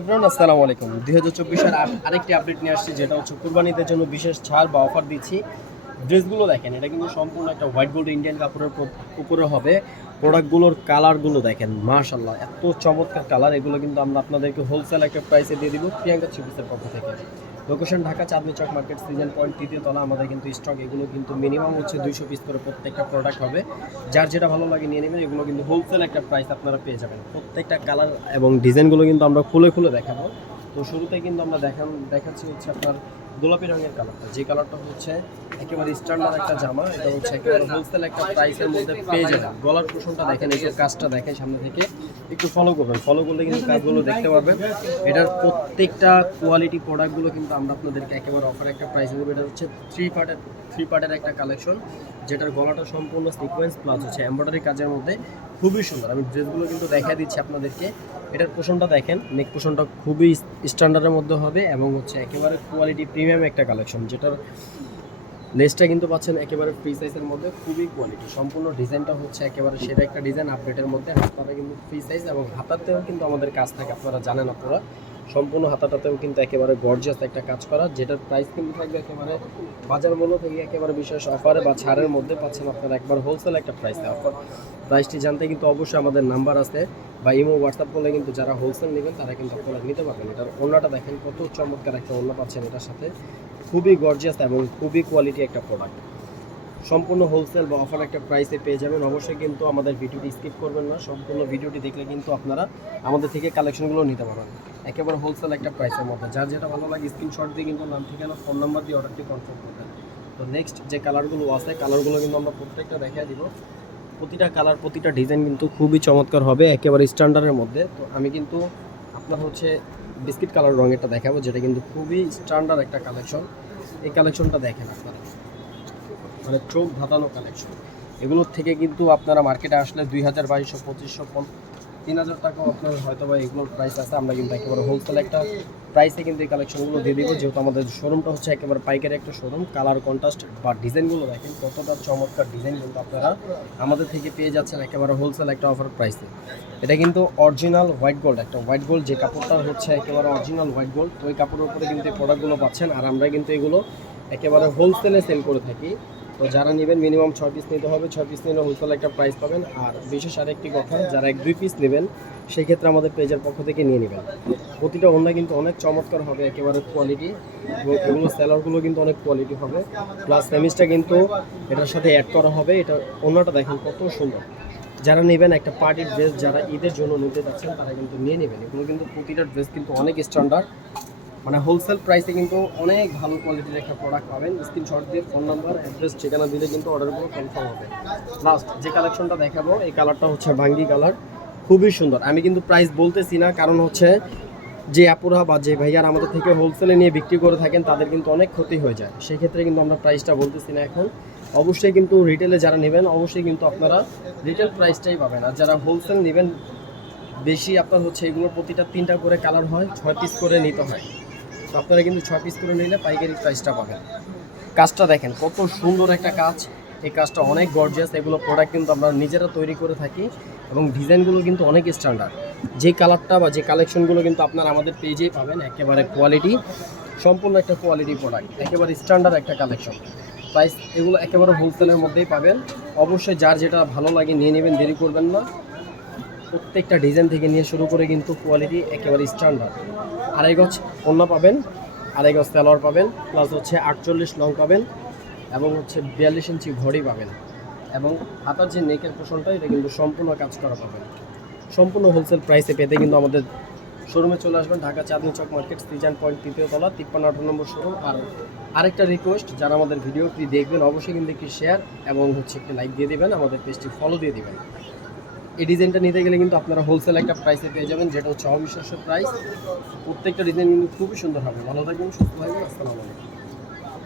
Everyone আসসালামু আলাইকুম। দুই হাজার চব্বিশের আরেকটি আপডেট নিয়ে আসছি, যেটা হচ্ছে কুরবানিদের জন্য বিশেষ ছাড় বা অফার দিচ্ছি। ড্রেসগুলো দেখেন, এটা কিন্তু সম্পূর্ণ একটা হোয়াইট গোল্ড ইন্ডিয়ান কাপড়ের উপরে হবে। প্রোডাক্টগুলোর কালারগুলো দেখেন মাশাল্লাহ এত চমৎকার কালার এগুলো কিন্তু আমরা আপনাদেরকে হোলসেল একটা প্রাইসে দিয়ে দিব, প্রিয়াঙ্কা চিপিসের পক্ষ থেকে। Location Dhaka Chandni Chawk market Sejan point তৃতীয় তলা আমাদের কিন্তু স্টক এগুলো কিন্তু মিনিমাম হচ্ছে দুইশো পিস করে প্রত্যেকটা প্রোডাক্ট হবে। যার যেটা ভালো লাগে নিয়ে নেবেন, এগুলো কিন্তু হোলসেল একটা প্রাইস আপনারা পেয়ে যাবেন। প্রত্যেকটা কালার এবং ডিজাইনগুলো কিন্তু আমরা খুলে খুলে দেখাবো। তো শুরুতে কিন্তু আমরা দেখান দেখাচ্ছি হচ্ছে আপনার গোলাপি রঙের কালারটা যে কালারটা হচ্ছে একেবারে স্ট্যান্ডার্ড একটা জামা, এটা হচ্ছে একেবারে হোলসেল একটা প্রাইসের মধ্যে পেয়ে যাবেন। গলার পোষণটা দেখেন, এই কাজটা দেখেন সামনে থেকে। একটু ফলো করবেন। ফলো করলে কিন্তু কাজগুলো দেখতে পারবেন। এটার প্রত্যেকটা কোয়ালিটি প্রোডাক্টগুলো কিন্তু আমরা আপনাদেরকে একেবারে অফার একটা প্রাইসে দেবো। এটা হচ্ছে থ্রি পার্টের থ্রি পার্টের একটা কালেকশন যেটার গলাটা সম্পূর্ণ সিকোয়েন্স প্লাস হচ্ছে এমব্রয়ডারি কাজের মধ্যে খুবই সুন্দর। আমি ড্রেসগুলো কিন্তু দেখা দিচ্ছি আপনাদেরকে। এটার পোষণটা দেখেন নেক পোষণটা খুবই স্ট্যান্ডার্ডের মধ্যে হবে এবং হচ্ছে একেবারে কোয়ালিটি প্রিমিয়াম একটা কালেকশন যেটার লেসটা কিন্তু পাচ্ছেন একেবারে ফ্রি সাইজের মধ্যে, খুবই কোয়ালিটি সম্পূর্ণ ডিজাইনটা হচ্ছে একেবারে সেটা একটা ডিজাইন আপডেটের মধ্যে। হাতাটা কিন্তু ফ্রি সাইজ এবং হাতাতেও কিন্তু আমাদের কাজ থাকে, আপনারা জানেন আপনারা। সম্পূর্ণ হাতাটাতেও কিন্তু একেবারে গর্জিয়াস একটা কাজ করা, যেটার প্রাইস কিন্তু থাকবে একেবারে বাজার মূল্য থেকে একেবারে বিশেষ অফারে বা ছাড়ের মধ্যে পাচ্ছেন আপনারা একবার হোলসেল একটা প্রাইসে অফার প্রাইসটি জানতে কিন্তু অবশ্যই আমাদের নাম্বার আছে বা ইমো হোয়াটসঅ্যাপ করলে কিন্তু যারা হোলসেল নেবেন, তারা কিন্তু আপনারা নিতে পারবেন। এটার ওড়নাটা দেখেন কত চমৎকার একটা ওড়না পাচ্ছেন এটার সাথে। খুবই গর্জিয়াস এবং খুবই কোয়ালিটি একটা প্রোডাক্ট সম্পূর্ণ হোলসেল বা অফার একটা প্রাইসে পেয়ে যাবেন। অবশ্যই কিন্তু আমাদের ভিডিওটি স্কিপ করবেন না। সম্পূর্ণ ভিডিওটি দেখলে কিন্তু আপনারা আমাদের থেকে কালেকশনগুলো নিতে পারবেন। একেবারে হোলসেল একটা প্রাইসের মধ্যে। যার যেটা ভালো লাগে স্ক্রিনশট দিয়ে কিন্তু নাম, ঠিকানা ফোন নাম্বার দিয়ে অর্ডারটি কনফার্ম করবেন। তো নেক্সট যে কালারগুলো আছে কালারগুলো কিন্তু আমরা প্রত্যেকটা দেখিয়ে দিব। প্রতিটা কালার প্রতিটা ডিজাইন কিন্তু খুবই চমৎকার হবে। একেবারে স্ট্যান্ডার্ডের মধ্যে। তো আমি কিন্তু আপনার হচ্ছে বিস্কিট কালার রঙেরটা দেখাবো, যেটা কিন্তু খুবই স্ট্যান্ডার্ড একটা কালেকশন এই কালেকশনটা দেখেন আপনারা। মানে চোখ ধাঁধানো কালেকশন এগুলোর থেকে কিন্তু আপনারা মার্কেটে আসলে দুই হাজার বাইশশো, পঁচিশশো তিন হাজার টাকাও আপনার হয়তো বা এগুলোর প্রাইস আছে, আমরা কিন্তু একেবারে হোলসেল একটা প্রাইসে কিন্তু এই কালেকশনগুলো দিয়ে দিব, যেহেতু আমাদের শোরুমটা হচ্ছে একেবারে পাইকারি একটা শোরুম কালার কন্ট্রাস্ট বা ডিজাইনগুলো দেখেন কতটা চমৎকার ডিজাইন কিন্তু আপনারা আমাদের থেকে পেয়ে যাচ্ছেন একেবারে হোলসেল একটা অফার প্রাইসে এটা কিন্তু অরিজিনাল হোয়াইট গোল্ড একটা হোয়াইট গোল্ড যে কাপড়টা হচ্ছে একেবারে অরিজিনাল হোয়াইট গোল্ড ওই কাপড়ের উপরে কিন্তু এই প্রোডাক্টগুলো পাচ্ছেন, আর আমরা কিন্তু এগুলো একেবারে হোলসেলে সেল করে থাকি। তো যারা নেবেন মিনিমাম ছয় পিস নিতে হবে, ছয় পিস নিলে হোলসেল একটা প্রাইস পাবেন। আর বিশেষ আরেকটি কথা, যারা এক দুই পিস নেবেন সেই ক্ষেত্রে আমাদের পেজের পক্ষ থেকে নিয়ে নেবেন। প্রতিটা ওড়না কিন্তু অনেক চমৎকার হবে, একেবারে কোয়ালিটি এগুলো সেলারগুলো কিন্তু অনেক কোয়ালিটি হবে। প্লাস সেমিসটা কিন্তু এটার সাথে অ্যাড করা হবে। এটা ওড়নাটা দেখেন কত সুন্দর। যারা নেবেন একটা পার্টির ড্রেস যারা ঈদের জন্য নিতে যাচ্ছেন, তারা কিন্তু নিয়ে নেবেন। এগুলো কিন্তু প্রতিটা ড্রেস কিন্তু অনেক স্ট্যান্ডার্ড মানে হোলসেল প্রাইসে কিন্তু অনেক ভালো কোয়ালিটির একটা প্রোডাক্ট পাবেন। স্ক্রিনশট দিয়ে ফোন নাম্বার অ্যাড্রেস ঠিকানা দিলে কিন্তু অর্ডারগুলো কনফার্ম হবে। লাস্ট যে কালেকশনটা দেখাবো, এই কালারটা হচ্ছে ভাঙ্গি কালার খুবই সুন্দর। আমি কিন্তু প্রাইস বলতেছি না, কারণ হচ্ছে যে আপুরা বা যে ভাইয়ার আমাদের থেকে হোলসেলে নিয়ে বিক্রি করে থাকেন, তাদের কিন্তু অনেক ক্ষতি হয়ে যায়। সেই ক্ষেত্রে কিন্তু আমরা প্রাইসটা বলতেছি না এখন। অবশ্যই কিন্তু রিটেলে যারা নেবেন, অবশ্যই কিন্তু আপনারা রিটেল প্রাইসটাই পাবেন। আর যারা হোলসেল নেবেন, বেশি আপনার হচ্ছে এগুলোর প্রতিটা তিনটা করে কালার হয়, ছয় পিস করে নিতে হয়। আপনারা কিন্তু ছয় পিস করে নিলে পাইকারি প্রাইসটা পাবেন। কাজটা দেখেন, কত সুন্দর একটা কাজ। এই কাজটা অনেক গর্জিয়াস এগুলো প্রোডাক্ট কিন্তু আমরা নিজেরা তৈরি করে থাকি এবং ডিজাইনগুলো কিন্তু অনেক স্ট্যান্ডার্ড যে কালারটা বা যে কালেকশনগুলো কিন্তু আপনারা আমাদের পেজেই পাবেন, একেবারে কোয়ালিটি সম্পূর্ণ একটা কোয়ালিটি প্রোডাক্ট একেবারে স্ট্যান্ডার্ড একটা কালেকশন প্রাইস এগুলো একেবারে হোলসেলের মধ্যেই পাবেন। অবশ্যই যার যেটা ভালো লাগে নিয়ে নেবেন, দেরি করবেন না। প্রত্যেকটা ডিজাইন থেকে নিয়ে শুরু করে কিন্তু কোয়ালিটি একেবারে স্ট্যান্ডার্ড আড়াই গজ অন্য পাবেন, আড়াই গজ তেলোয়ার পাবেন প্লাস হচ্ছে আটচল্লিশ লং পাবেন এবং হচ্ছে বিয়াল্লিশ ইঞ্চি ঘড়ি পাবেন। এবং হাতার যে নেকের পোষণটা, এটা কিন্তু সম্পূর্ণ কাজ করা পাবেন। সম্পূর্ণ হোলসেল প্রাইসে পেতে কিন্তু আমাদের শোরুমে চলে আসবেন, ঢাকা চাঁদনি চক মার্কেট সিজান পয়েন্ট তৃতীয় তলা, তিপ্পান্ন আঠারো নম্বর শোরুম আর আরেকটা রিকোয়েস্ট যারা আমাদের ভিডিওটি দেখবেন, অবশ্যই কিন্তু একটি শেয়ার এবং হচ্ছে একটি লাইক দিয়ে দেবেন, আমাদের পেজটি ফলো দিয়ে দিবেন। এই ডিজাইনটা নিতে গেলে কিন্তু আপনারা হোলসেল একটা প্রাইসে পেয়ে যাবেন, যেটা হচ্ছে অবিশ্বাস্য প্রাইস প্রত্যেকটা ডিজাইন কিন্তু খুবই সুন্দর হবে। ভালো থাকবেন, সুস্থ থাকবেন, আসসালামু আলাইকুম।